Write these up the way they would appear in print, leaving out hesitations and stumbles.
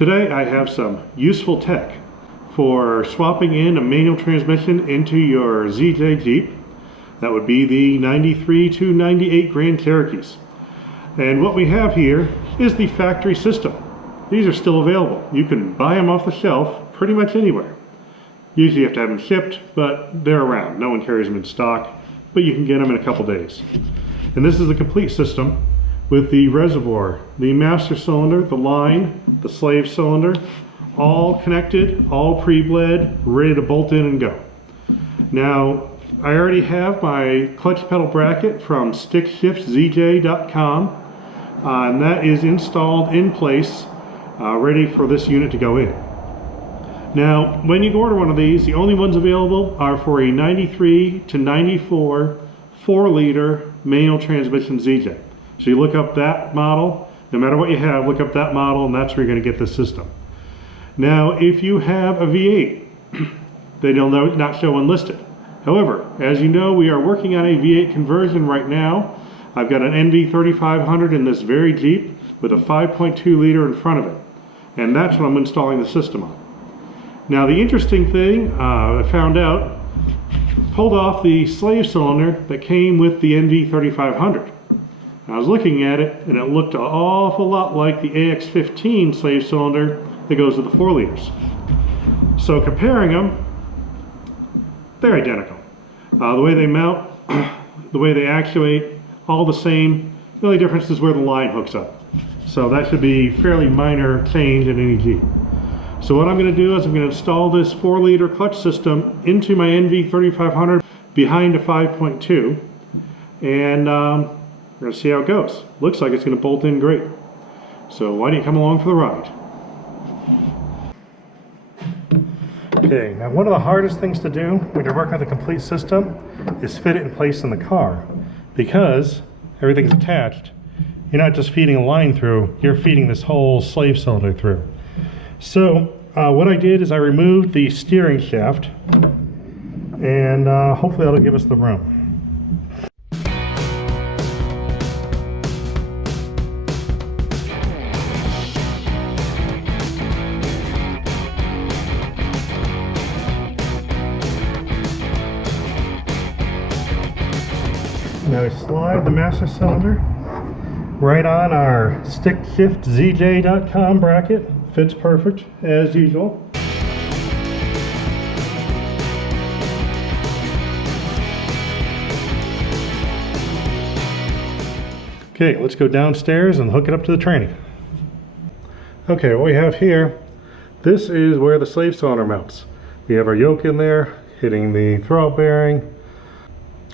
Today I have some useful tech for swapping in a manual transmission into your ZJ Jeep. That would be the 93 to 98 Grand Cherokees. And what we have here is the factory system. These are still available. You can buy them off the shelf pretty much anywhere. Usually you have to have them shipped, but they're around. No one carries them in stock, but you can get them in a couple days. And this is the complete system with the reservoir, the master cylinder, the line, the slave cylinder, all connected, all pre-bled, ready to bolt in and go. Now, I already have my clutch pedal bracket from stickshiftzj.com, and that is installed in place, ready for this unit to go in. Now, when you order one of these, the only ones available are for a 93 to 94 4-liter manual transmission ZJ. So you look up that model, no matter what you have, look up that model, and that's where you're going to get this system. Now, if you have a V8, they will not show unlisted. However, as you know, we are working on a V8 conversion right now. I've got an NV3500 in this very Jeep with a 5.2 liter in front of it. And that's what I'm installing the system on. Now, the interesting thing I found out, pulled off the slave cylinder that came with the NV3500. I was looking at it, and it looked an awful lot like the AX15 slave cylinder that goes with the 4 liters. So comparing them, they're identical. The way they mount, the way they actuate, all the same. The only difference is where the line hooks up. So that should be fairly minor change in any Jeep. So what I'm going to do is I'm going to install this 4-liter clutch system into my NV3500 behind a 5.2, and we're going to see how it goes. Looks like it's going to bolt in great. So why don't you come along for the ride? Okay, now one of the hardest things to do when you're working on the complete system is fit it in place in the car. Because everything's attached, you're not just feeding a line through, you're feeding this whole slave cylinder through. So what I did is I removed the steering shaft, and hopefully that'll give us the room. Now we slide the master cylinder right on our stickshiftzj.com bracket. Fits perfect as usual. Okay, let's go downstairs and hook it up to the tranny. Okay, what we have here, this is where the slave cylinder mounts. We have our yoke in there, hitting the throwout bearing.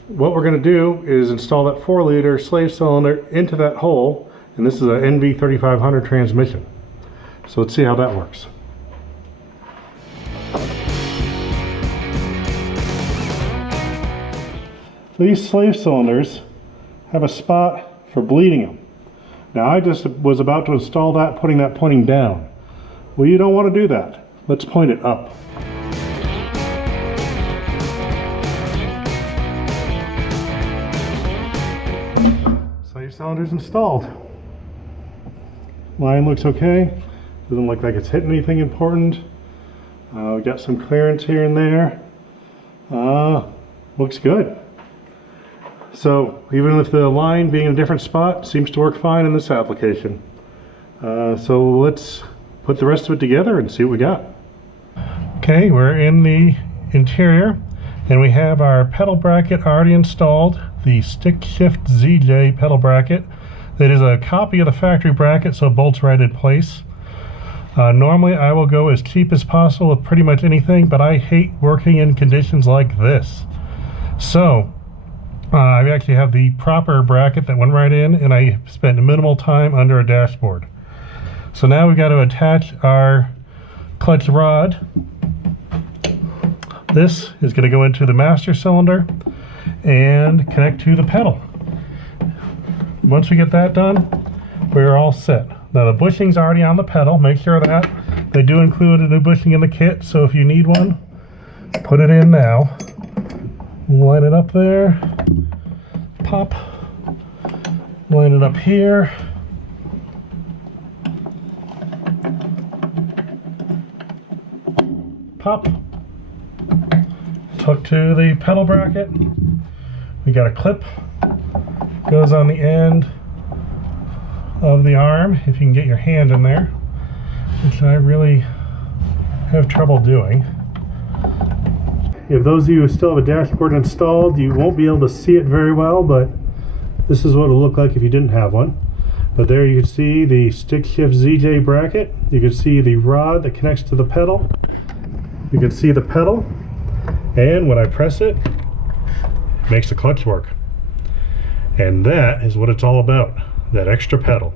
What we're going to do is install that 4-liter slave cylinder into that hole, and this is an NV3500 transmission. So let's see how that works. These slave cylinders have a spot for bleeding them. Now I just was about to install that, putting that pointing down. Well, you don't want to do that. Let's point it up. Slave cylinder's installed. Line looks okay. Doesn't look like it's hitting anything important. We got some clearance here and there. Looks good. So even with the line being in a different spot, seems to work fine in this application. So let's put the rest of it together and see what we got. Okay, we're in the interior, and we have our pedal bracket already installed, the Stick Shift ZJ pedal bracket. That is a copy of the factory bracket, so it bolts right in place. Normally I will go as cheap as possible with pretty much anything, but I hate working in conditions like this. So I actually have the proper bracket that went right in, and I spent minimal time under a dashboard. So now we've got to attach our clutch rod. This is going to go into the master cylinder and connect to the pedal. Once we get that done, we're all set. Now the bushing's already on the pedal. Make sure of that. They do include a new bushing in the kit, so if you need one, put it in now. Line it up there. Pop. Line it up here. pop. It's hooked to the pedal bracket. We got a clip, goes on the end of the arm, if you can get your hand in there, which I really have trouble doing. If those of you who still have a dashboard installed, you won't be able to see it very well, but this is what it would look like if you didn't have one. But there you can see the stick shift ZJ bracket. You can see the rod that connects to the pedal. You can see the pedal, and when I press it, it makes the clutch work. And that is what it's all about, that extra pedal.